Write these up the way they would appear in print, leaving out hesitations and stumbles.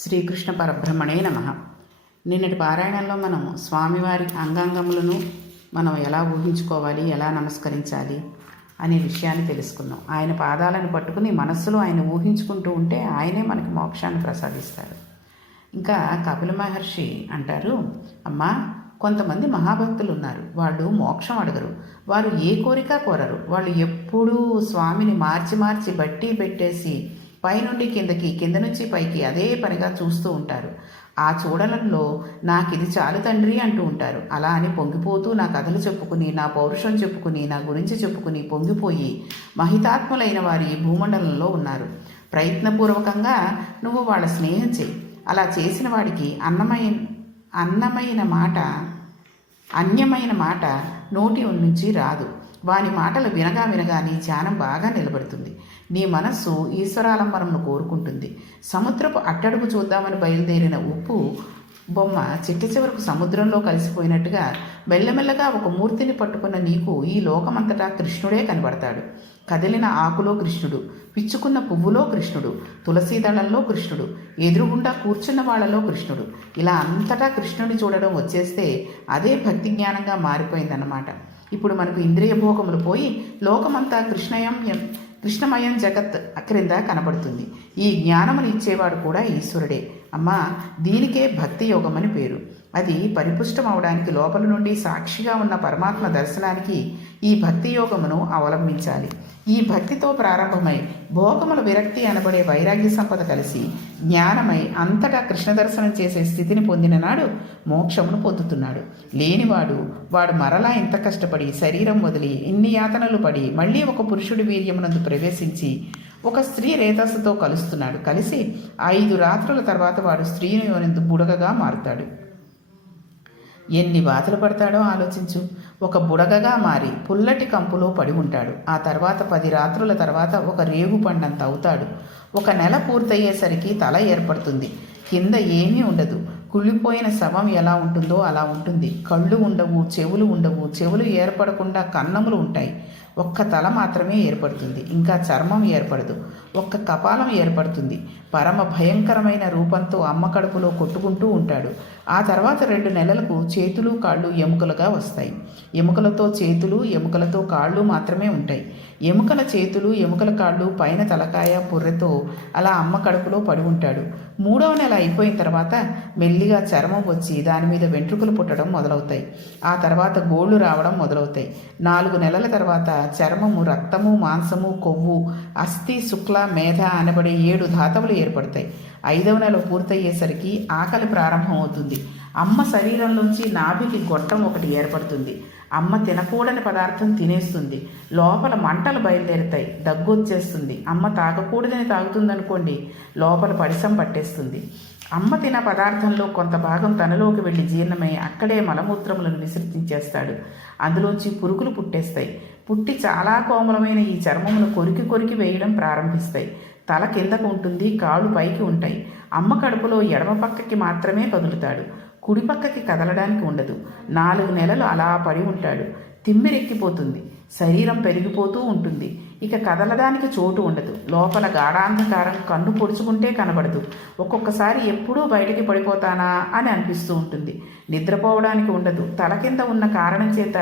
శ్రీకృష్ణ పరబ్రహ్మణే నమః. నిన్నటి పారాయణంలో మనం స్వామివారి అంగాంగములను మనం ఎలా ఊహించుకోవాలి, ఎలా నమస్కరించాలి అనే విషయాన్ని తెలుసుకుందాం. ఆయన పాదాలను పట్టుకుని మనస్సులో ఆయన ఊహించుకుంటూ ఉంటే ఆయనే మనకి మోక్షాన్ని ప్రసాదిస్తారు. ఇంకా కపిల మహర్షి అంటారు, అమ్మా, కొంతమంది మహాభక్తులు ఉన్నారు, వాళ్ళు మోక్షం అడగరు, వారు ఏ కోరిక కోరరు, వాళ్ళు ఎప్పుడూ స్వామిని మార్చి మార్చి బట్టి పెట్టేసి పైనుండి కిందకి, కింద నుంచి పైకి అదే పనిగా చూస్తూ ఉంటారు. ఆ చూడలంలో నాకు ఇది చాలు తండ్రి అంటూ ఉంటారు. అలా అని పొంగిపోతూ నా కథలు చెప్పుకుని, నా పౌరుషం చెప్పుకుని, నా గురించి చెప్పుకుని పొంగిపోయి మహితాత్ములైన వారి భూమండలంలో ఉన్నారు. ప్రయత్నపూర్వకంగా నువ్వు వాళ్ళ స్నేహం చేయి. అలా చేసిన వాడికి అన్యమైన మాట నోటి నుంచి రాదు. వాని మాటలు వినగా వినగా నీ ధ్యానం బాగా నిలబడుతుంది. నీ మనస్సు ఈశ్వరాలంబరంను కోరుకుంటుంది. సముద్రపు అట్టడుగు చూద్దామని బయలుదేరిన ఉప్పు బొమ్మ చిట్ట చివరకు సముద్రంలో కలిసిపోయినట్టుగా మెల్లమెల్లగా ఒక మూర్తిని పట్టుకున్న నీకు ఈ లోకమంతటా కృష్ణుడే కనబడతాడు. కదిలిన ఆకులో కృష్ణుడు, పిచ్చుకున్న పువ్వులో కృష్ణుడు, తులసీదళంలో కృష్ణుడు, ఎదురుగుండా కూర్చున్న వాళ్లలో కృష్ణుడు. ఇలా అంతటా కృష్ణుడిని చూడడం వచ్చేస్తే అదే భక్తి జ్ఞానంగా మారిపోయిందన్నమాట. ఇప్పుడు మనకు ఇంద్రియ భోగములు పోయి లోకమంతా కృష్ణమయం జగత్ క్రింద కనబడుతుంది. ఈ జ్ఞానమును ఇచ్చేవాడు కూడా ఈశ్వరుడే. అమ్మా, దీనికే భక్తి యోగమని పేరు. అది పరిపుష్టం అవడానికి, లోపల నుండి సాక్షిగా ఉన్న పరమాత్మ దర్శనానికి ఈ భక్తి యోగమును అవలంబించాలి. ఈ భక్తితో ప్రారంభమై భోగముల విరక్తి అనబడే వైరాగ్య సంపద కలిసి జ్ఞానమై అంతటా కృష్ణ దర్శనం చేసే స్థితిని పొందిన నాడు మోక్షమును పొందుతున్నాడు. లేనివాడు మరలా ఇంత కష్టపడి శరీరం వదిలి ఇన్ని యాతనలు పడి మళ్ళీ ఒక పురుషుడి వీర్యమునందు ప్రవేశించి ఒక స్త్రీ రేతస్సుతో కలుస్తున్నాడు. కలిసి 5 రాత్రుల తర్వాత వాడు స్త్రీని యోనిందు బుడగగా మారుతాడు. ఎన్ని బాధలు పడతాడో ఆలోచించు. ఒక బుడగగా మారి పుల్లటి కంపులో పడి ఉంటాడు. ఆ తర్వాత 10 రాత్రుల తర్వాత ఒక రేగు పండంత అవుతాడు. 1 నెల పూర్తయ్యేసరికి తల ఏర్పడుతుంది. కింద ఏమీ ఉండదు. కుళ్ళిపోయిన శవం ఎలా ఉంటుందో అలా ఉంటుంది. కళ్ళు ఉండవు, చెవులు ఉండవు. చెవులు ఏర్పడకుండా కన్నములు ఉంటాయి. ఒక్క తల మాత్రమే ఏర్పడుతుంది. ఇంకా చర్మం ఏర్పడదు. ఒక్క కపాలం ఏర్పడుతుంది. పరమ భయంకరమైన రూపంతో అమ్మ కడుపులో కొట్టుకుంటూ ఉంటాడు. ఆ తర్వాత 2 నెలలకు చేతులు కాళ్ళు ఎముకలుగా వస్తాయి. ఎముకలతో చేతులు, ఎముకలతో కాళ్ళు మాత్రమే ఉంటాయి. ఎముకల చేతులు, ఎముకల కాళ్ళు, పైన తలకాయ, పుర్రెతో అలా అమ్మ కడుపులో పడి ఉంటాడు. 3వ నెల అయిపోయిన తర్వాత మెల్లిగా చర్మం వచ్చి దాని మీద వెంట్రుకలు పుట్టడం మొదలవుతాయి. ఆ తర్వాత గోళ్ళు రావడం మొదలవుతాయి. 4 నెలల తర్వాత చర్మము, రక్తము, మాంసము, కొవ్వు, అస్థి, శుక్ల, మేధ అనబడే 7 ధాతువులు ఏర్పడతాయి. 5వ నెల పూర్తయ్యేసరికి ఆకలి ప్రారంభమవుతుంది. అమ్మ శరీరంలోంచి నాభికి గొట్టం ఒకటి ఏర్పడుతుంది. అమ్మ తినకూడని పదార్థం తినేస్తుంది. లోపల మంటలు బయలుదేరుతాయి. దగ్గొచ్చేస్తుంది. అమ్మ తాగకూడదని తాగుతుందనుకోండి, లోపల పడిసం పట్టేస్తుంది. అమ్మ తిన పదార్థంలో కొంత భాగం తనలోకి వెళ్ళి జీర్ణమై అక్కడే మలమూత్రములను విసర్జించేస్తాడు. అందులోంచి పురుగులు పుట్టేస్తాయి. పుట్టి చాలా కోమలమైన ఈ చర్మమును కొరికి కొరికి వేయడం ప్రారంభిస్తాయి. తల కిందకు ఉంటుంది, కాళ్ళు పైకి ఉంటాయి. అమ్మ కడుపులో ఎడమ పక్కకి మాత్రమే కదులుతాడు. కుడి పక్కకి కదలడానికి ఉండదు. 4 నెలలు అలా పడి ఉంటాడు. తిమ్మిరెక్కిపోతుంది. శరీరం పెరిగిపోతూ ఉంటుంది. ఇక కదలడానికి చోటు ఉండదు. లోపల గాఢాంధకారం కన్ను పొడుచుకుంటే కనబడదు. ఒక్కొక్కసారి ఎప్పుడూ బయటికి పడిపోతానా అని అనిపిస్తూ ఉంటుంది. నిద్రపోవడానికి ఉండదు. తల కింద ఉన్న కారణం చేత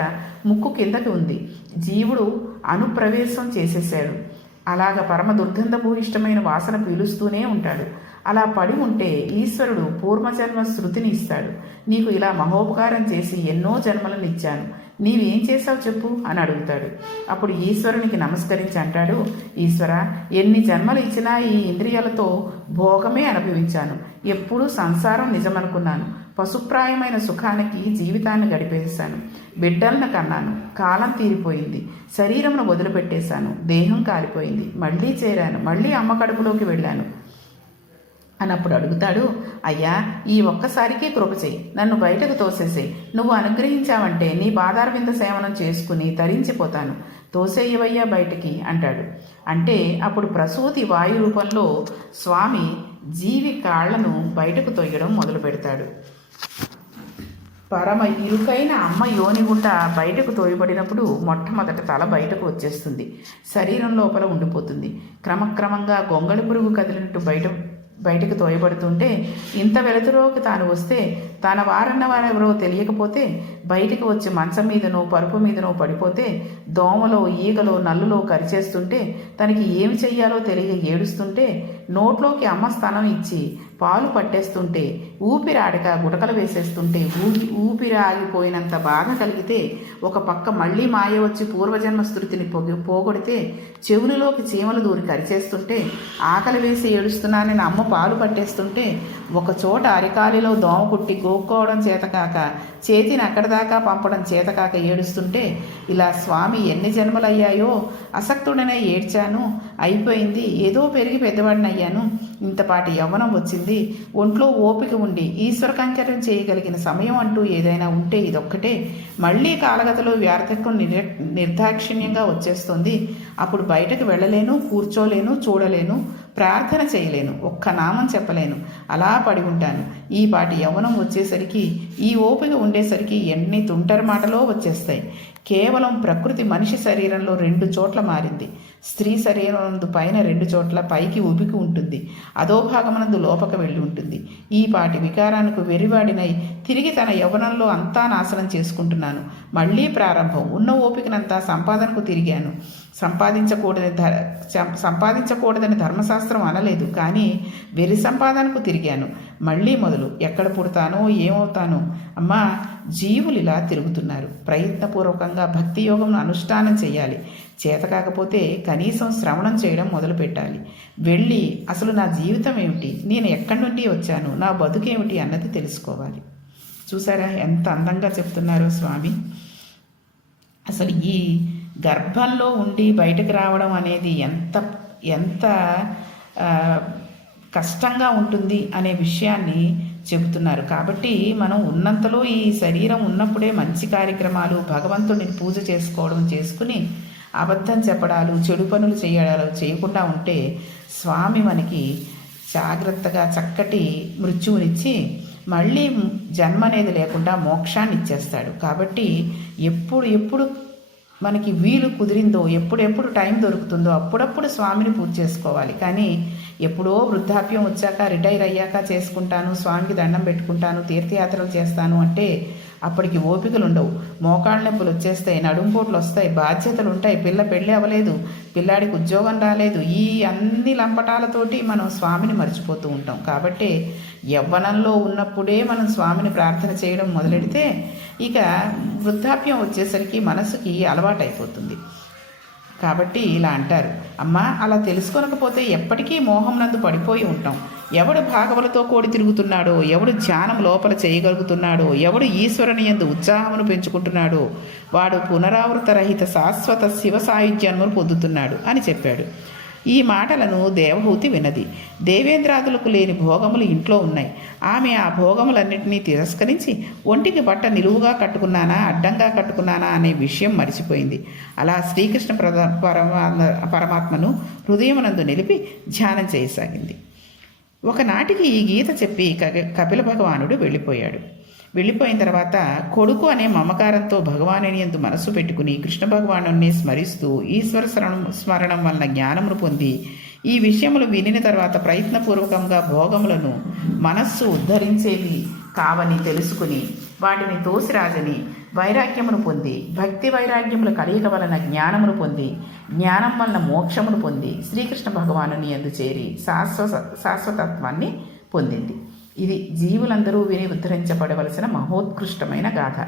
ముక్కు కిందకి ఉంది. జీవుడు అనుప్రవేశం చేసేసాడు. అలాగ పరమ దుర్గంధభూయిష్టమైన వాసన పీలుస్తూనే ఉంటాడు. అలా పడి ఉంటే ఈశ్వరుడు పూర్వజన్మ శృతిని ఇస్తాడు. నీకు ఇలా మహోపకారం చేసి ఎన్నో జన్మలను ఇచ్చాను, నీవేం చేశావు చెప్పు అని అడుగుతాడు. అప్పుడు ఈశ్వరునికి నమస్కరించి అంటాడు, ఈశ్వర, ఎన్ని జన్మలు ఇచ్చినా ఈ ఇంద్రియాలతో భోగమే అనుభవించాను. ఎప్పుడూ సంసారం నిజమనుకున్నాను. పశుప్రాయమైన సుఖానికి జీవితాన్ని గడిపేశాను. బిడ్డలను కన్నాను. కాలం తీరిపోయింది. శరీరంను వదిలిపెట్టేశాను. దేహం కాలిపోయింది. మళ్ళీ చేరాను. మళ్ళీ అమ్మ కడుపులోకి వెళ్ళాను అన్నప్పుడు అడుగుతాడు, అయ్యా, ఈ ఒక్కసారికి కృప చేయి, నన్ను బయటకు తోసేసేయి. నువ్వు అనుగ్రహించావంటే నీ పాదారవింద సేవనం చేసుకుని తరించిపోతాను. తోసేయవయ్యా బయటికి అంటాడు. అంటే అప్పుడు ప్రసూతి వాయు రూపంలో స్వామి జీవి కాళ్లను బయటకు తొయ్యడం మొదలు పెడతాడు. పరమ ఇరుకైన అమ్మ యోని గుంట బయటకు తోయబడినప్పుడు మొట్టమొదట తల బయటకు వచ్చేస్తుంది. శరీరం లోపల ఉండిపోతుంది. క్రమక్రమంగా గొంగళి పురుగు కదిలినట్టు బయటకు తోయబడుతుంటే ఇంత వెలుతురోకి తాను వస్తే తన వారన్న వారెవరో తెలియకపోతే బయటికి వచ్చి మంచం మీదనో పరుపు మీదనో పడిపోతే దోమలో ఈగలో నల్లులో కరిచేస్తుంటే తనకి ఏమి చెయ్యాలో తెలియ ఏడుస్తుంటే నోట్లోకి అమ్మ స్థానం ఇచ్చి పాలు పట్టేస్తుంటే ఊపిరాడక గుటకలు వేసేస్తుంటే ఊపిరి ఆగిపోయినంత బాధ కలిగితే ఒక పక్క మళ్ళీ మాయ వచ్చి పూర్వజన్మ స్థృతిని పోగొడితే చెవులలోకి చీమలు దూరి కరిచేస్తుంటే ఆకలి వేసి ఏడుస్తున్నానని అమ్మ పాలు పట్టేస్తుంటే ఒక చోట అరికాలిలో దోమ కుట్టి గోక్కోవడం చేతకాక చేతిని అక్కడిదాకా పంపడం చేతకాక ఏడుస్తుంటే ఇలా స్వామి ఎన్ని జన్మలయ్యాయో అసక్తుడనే ఏడ్చాను, అయిపోయింది, ఏదో పెరిగి పెద్దవాడిని అయ్యాను, ఇంతపాటి యవ్వనం వచ్చింది, ఒంట్లో ఓపిక ఉండి ఈశ్వర కంకర్యం చేయగలిగిన సమయం అంటూ ఏదైనా ఉంటే ఇదొక్కటే, మళ్ళీ కాలగతలో వ్యార్థకం నిర్దాక్షిణ్యంగా వచ్చేస్తుంది, అప్పుడు బయటకు వెళ్ళలేను, కూర్చోలేను, చూడలేను, ప్రార్థన చేయలేను, ఒక్క నామం చెప్పలేను, అలా పడి ఉంటాను. ఈ పాటి యవ్వనం వచ్చేసరికి, ఈ ఓపిక ఉండేసరికి ఎన్ని తుంటరి మాటలో వచ్చేస్తాయి. కేవలం ప్రకృతి మనిషి శరీరంలో 2 చోట్ల మారింది. స్త్రీ శరీరమునందు పైన 2 చోట్ల పైకి ఉబికి ఉంటుంది, అధోభాగమునందు లోపక వెళ్ళి ఉంటుంది. ఈ పాటి వికారానికి వెరివాడినై తిరిగి తన యవ్వనంలో అంతా నాశనం చేసుకుంటున్నాను. మళ్ళీ ప్రారంభం. ఉన్న ఓపికనంతా సంపాదనకు తిరిగాను. సంపాదించకూడదని ధర్మశాస్త్రం అనలేదు, కానీ వెరి సంపాదనకు తిరిగాను. మళ్ళీ మొదలు. ఎక్కడ పుడతానో ఏమవుతానో. అమ్మా, జీవులు ఇలా తిరుగుతున్నారు. ప్రయత్నపూర్వకంగా భక్తి యోగంను అనుష్ఠానం చేయాలి. చేత కాకపోతే కనీసం శ్రవణం చేయడం మొదలుపెట్టాలి. వెళ్ళి అసలు నా జీవితం ఏమిటి, నేను ఎక్కడి నుండి వచ్చాను, నా బతుకేమిటి అన్నది తెలుసుకోవాలి. చూసారా ఎంత అందంగా చెప్తున్నారో స్వామి. అసలు ఈ గర్భంలో ఉండి బయటకు రావడం అనేది ఎంత కష్టంగా ఉంటుంది అనే విషయాన్ని చెబుతున్నారు. కాబట్టి మనం ఉన్నంతలో ఈ శరీరం ఉన్నప్పుడే మంచి కార్యక్రమాలు, భగవంతుడిని పూజ చేసుకుని అబద్ధం చెప్పడాలు, చెడు పనులు చేయకుండా ఉంటే స్వామి మనకి జాగ్రత్తగా చక్కటి మృత్యువునిచ్చి మళ్ళీ జన్మ అనేది లేకుండా మోక్షాన్ని ఇచ్చేస్తాడు. కాబట్టి ఎప్పుడు మనకి వీలు కుదిరిందో, ఎప్పుడెప్పుడు టైం దొరుకుతుందో అప్పుడప్పుడు స్వామిని పూజ చేసుకోవాలి. కానీ ఎప్పుడో వృద్ధాప్యం వచ్చాక, రిటైర్ అయ్యాక చేసుకుంటాను, స్వామికి దండం పెట్టుకుంటాను, తీర్థయాత్రలు చేస్తాను అంటే అప్పటికి ఓపికలు ఉండవు. మోకాళ్ళ నొప్పులు వచ్చేస్తాయి, నడుంపోట్లు వస్తాయి, బాధ్యతలు ఉంటాయి, పెళ్ళి అవ్వలేదు, పిల్లాడికి ఉద్యోగం రాలేదు, ఈ అన్ని లంపటాలతోటి మనం స్వామిని మర్చిపోతూ ఉంటాం. కాబట్టి యవ్వనంలో ఉన్నప్పుడే మనం స్వామిని ప్రార్థన చేయడం మొదలెడితే ఇక వృద్ధాప్యం వచ్చేసరికి మనసుకి అలవాటైపోతుంది. కాబట్టి ఇలా అంటారు, అమ్మ అలా తెలుసుకోనకపోతే ఎప్పటికీ మోహం నందు పడిపోయి ఉంటాం. ఎవడు భాగవలతో కోడి తిరుగుతున్నాడో, ఎవడు ధ్యానం లోపల చేయగలుగుతున్నాడో, ఎవడు ఈశ్వరుని యందు ఉత్సాహమును పెంచుకుంటున్నాడో వాడు పునరావృత రహిత శాశ్వత శివ సాయుధ్యమును పొందుతున్నాడు అని చెప్పాడు. ఈ మాటలను దేవహూతి వినది. దేవేంద్రాదులకు లేని భోగములు ఇంట్లో ఉన్నాయి. ఆమె ఆ భోగములన్నింటినీ తిరస్కరించి ఒంటికి బట్ట నిలువుగా కట్టుకున్నానా, అడ్డంగా కట్టుకున్నానా అనే విషయం మరిచిపోయింది. అలా శ్రీకృష్ణ పరమాత్మను హృదయమునందు నిలిపి ధ్యానం చేయసాగింది. ఒకనాటికి ఈ గీత చెప్పి కపిల భగవానుడు వెళ్ళిపోయిన తర్వాత కొడుకు అనే మమకారంతో భగవానుని యందు మనస్సు పెట్టుకుని కృష్ణ భగవానుని స్మరిస్తూ ఈశ్వర స్మరణం వలన జ్ఞానమును పొంది ఈ విషయములు వినిన తర్వాత ప్రయత్నపూర్వకంగా భోగములను మనస్సు ఉద్ధరించేవి కావని తెలుసుకుని వాటిని తోసిరాజని వైరాగ్యమును పొంది భక్తి వైరాగ్యముల కలియక వలన జ్ఞానమును పొంది జ్ఞానం వలన మోక్షమును పొంది శ్రీకృష్ణ భగవానుని యందు చేరి శాశ్వతత్వాన్ని పొందింది. ఇది జీవులందరూ విని ఉద్ధరించబడవలసిన మహోత్కృష్టమైన గాథ.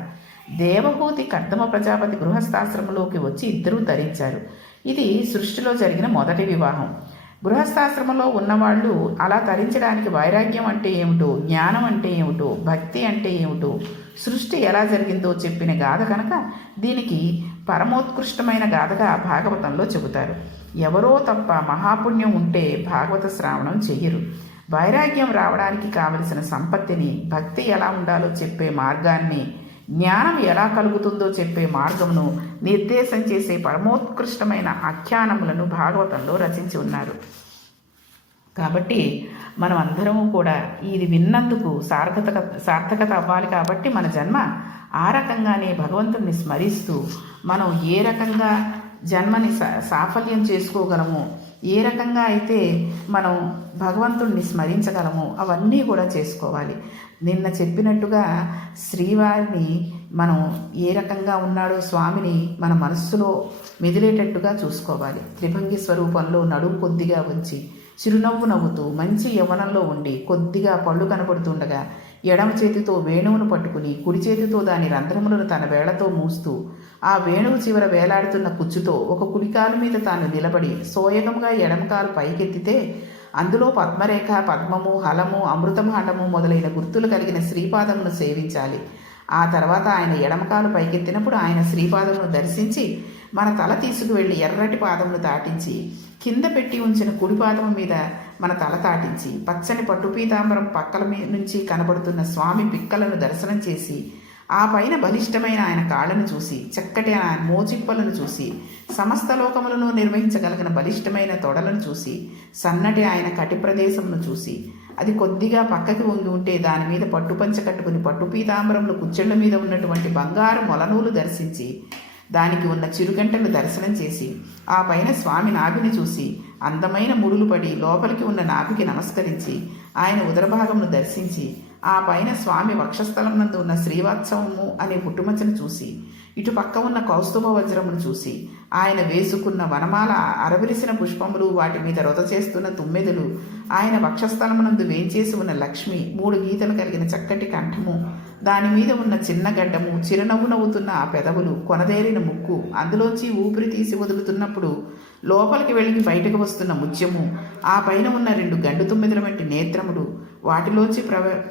దేవహూతి కర్దమ ప్రజాపతి గృహస్థాశ్రమంలోకి వచ్చి ఇద్దరూ ధరించారు. ఇది సృష్టిలో జరిగిన మొదటి వివాహం. గృహస్థాశ్రమంలో ఉన్నవాళ్ళు అలా తరించడానికి వైరాగ్యం అంటే ఏమిటో, జ్ఞానం అంటే ఏమిటో, భక్తి అంటే ఏమిటో, సృష్టి ఎలా జరిగిందో చెప్పిన గాథ కనుక దీనికి పరమోత్కృష్టమైన గాథగా భాగవతంలో చెబుతారు. ఎవరో తప్ప మహాపుణ్యం ఉంటే భాగవత శ్రావణం చెయ్యరు. వైరాగ్యం రావడానికి కావలసిన సంపత్తిని, భక్తి ఎలా ఉండాలో చెప్పే మార్గాన్ని, జ్ఞానం ఎలా కలుగుతుందో చెప్పే మార్గమును నిర్దేశం చేసే పరమోత్కృష్టమైన ఆఖ్యానములను భాగవతంలో రచించి ఉన్నారు. కాబట్టి మనం అందరము కూడా ఇది విన్నందుకు సార్థకత అవ్వాలి. కాబట్టి మన జన్మ ఆ రకంగానే భగవంతుడిని స్మరిస్తూ మనం ఏ రకంగా జన్మని సాఫల్యం చేసుకోగలమో, ఏ రకంగా అయితే మనం భగవంతుణ్ణి స్మరించగలమో అవన్నీ కూడా చేసుకోవాలి. నిన్న చెప్పినట్టుగా శ్రీవారిని మనం ఏ రకంగా ఉన్నాడో స్వామిని మన మనస్సులో మెదిలేటట్టుగా చూసుకోవాలి. త్రిభంగి స్వరూపంలో నడుము కొద్దిగా ఉంచి చిరునవ్వు నవ్వుతూ మంచి యవ్వనంలో ఉండి కొద్దిగా పళ్ళు కనబడుతుండగా ఎడమ చేతితో వేణువును పట్టుకుని కుడి చేతితో దాని రంధ్రములను తన వేళ్లతో మూస్తూ ఆ వేణువు చివర వేలాడుతున్న కుచ్చుతో ఒక కుడికాలు మీద తాను నిలబడి సోయగంగా ఎడమకాలు పైకెత్తితే అందులో పద్మరేఖ, పద్మము, హలము, అమృతభాండము మొదలైన గుర్తులు కలిగిన శ్రీపాదమును సేవించాలి. ఆ తర్వాత ఆయన ఎడమకాలు పైకెత్తినప్పుడు ఆయన శ్రీపాదమును దర్శించి మన తల తీసుకువెళ్ళి ఎర్రటి పాదమును తాటించి కింద పెట్టి ఉంచిన కుడి పాదము మీద మన తల తాటించి పచ్చని పట్టు పీతాంబరం పక్కల నుంచి కనబడుతున్న స్వామి పిక్కలను దర్శనం చేసి ఆ పైన బలిష్టమైన ఆయన కాళ్ళను చూసి చక్కటి ఆయన మోచిప్పలను చూసి సమస్త లోకములను నిర్వహించగలిగిన బలిష్టమైన తొడలను చూసి సన్నటి ఆయన కటి ప్రదేశమును చూసి అది కొద్దిగా పక్కకి వంగి ఉంటే దాని మీద పట్టుపంచ కట్టుకుని పట్టు పీతాంబరంలో కుచ్చెళ్ల మీద ఉన్నటువంటి బంగారు మొలనూలు దర్శించి దానికి ఉన్న చిరుగంటను దర్శనం చేసి ఆ పైన స్వామి నాభిని చూసి అందమైన ముడులు పడి లోపలికి ఉన్న నాభికి నమస్కరించి ఆయన ఉదరభాగమును దర్శించి ఆ పైన స్వామి వక్షస్థలం నందు ఉన్న శ్రీవాత్సవము అనే పుట్టుమచ్చను చూసి ఇటు పక్క ఉన్న కౌస్తుభ వజ్రమును చూసి ఆయన వేసుకున్న వనమాల అరవిరిసిన పుష్పములు వాటి మీద రొత చేస్తున్న తుమ్మెదలు ఆయన వక్షస్థలమునందు వేంచేసి ఉన్న లక్ష్మి 3 గీతలు కలిగిన చక్కటి కంఠము దాని మీద ఉన్న చిన్న గడ్డము చిరునవ్వు నవ్వుతున్న ఆ పెదవులు కొనదేరిన ముక్కు అందులోంచి ఊపిరి తీసి వదులుతున్నప్పుడు లోపలికి వెళ్ళి బయటకు వస్తున్న ముత్యము ఆ పైన ఉన్న 2 గండు తుమ్మెదల వంటి నేత్రములు వాటిలోంచి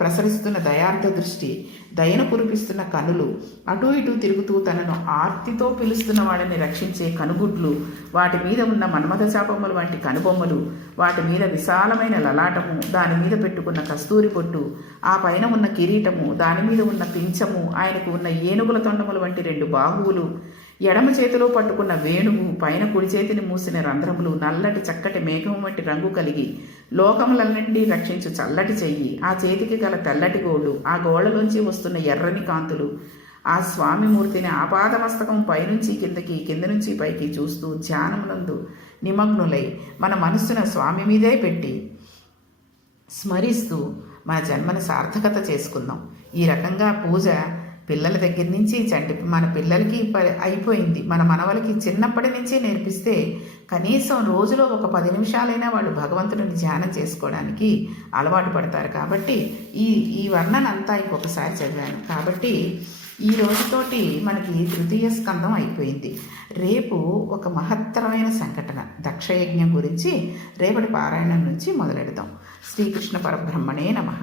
ప్రసరిస్తున్న దయార్థ దృష్టి దయను కురిపిస్తున్న కనులు అటూ ఇటూ తిరుగుతూ తనను ఆర్తితో పిలుస్తున్న వాడిని రక్షించే కనుగుడ్లు వాటి మీద ఉన్న మన్మథ చాపములు వంటి కనుబొమ్మలు వాటి మీద విశాలమైన లలాటము దాని మీద పెట్టుకున్న కస్తూరి పొట్టు ఆ పైన ఉన్న కిరీటము దాని మీద ఉన్న పింఛము ఆయనకు ఉన్న ఏనుగుల తొండములు వంటి 2 బాహువులు ఎడమ చేతిలో పట్టుకున్న వేణువు పైన కుడి చేతిని మూసిన రంధ్రములు నల్లటి చక్కటి మేఘం వంటి రంగు కలిగి లోకములన్నింటినీ రక్షించు చల్లటి చెయ్యి ఆ చేతికి గల తెల్లటి గోళ్ళు ఆ గోళ్లలోంచి వస్తున్న ఎర్రని కాంతులు ఆ స్వామిమూర్తిని ఆపాదమస్తకం పైనుంచి కిందకి కింద నుంచి పైకి చూస్తూ ధ్యానమునందు నిమగ్నులై మన మనస్సున స్వామి మీదే పెట్టి స్మరిస్తూ మన జన్మను సార్థకత చేసుకుందాం. ఈ రకంగా పూజ పిల్లల దగ్గర నుంచి మన పిల్లలకి అయిపోయింది. మన మనవలకి చిన్నప్పటి నుంచే నేర్పిస్తే కనీసం రోజులో ఒక 10 నిమిషాలైనా వాళ్ళు భగవంతుడిని ధ్యానం చేసుకోవడానికి అలవాటు పడతారు. కాబట్టి ఈ వర్ణన అంతా ఇంకొకసారి చదివాను. కాబట్టి ఈ రోజుతోటి మనకి తృతీయ స్కందం అయిపోయింది. రేపు ఒక మహత్తరమైన సంఘటన దక్షయజ్ఞం గురించి రేపటి పారాయణం నుంచి మొదలెడదాం. శ్రీకృష్ణ పరబ్రహ్మణే నమః.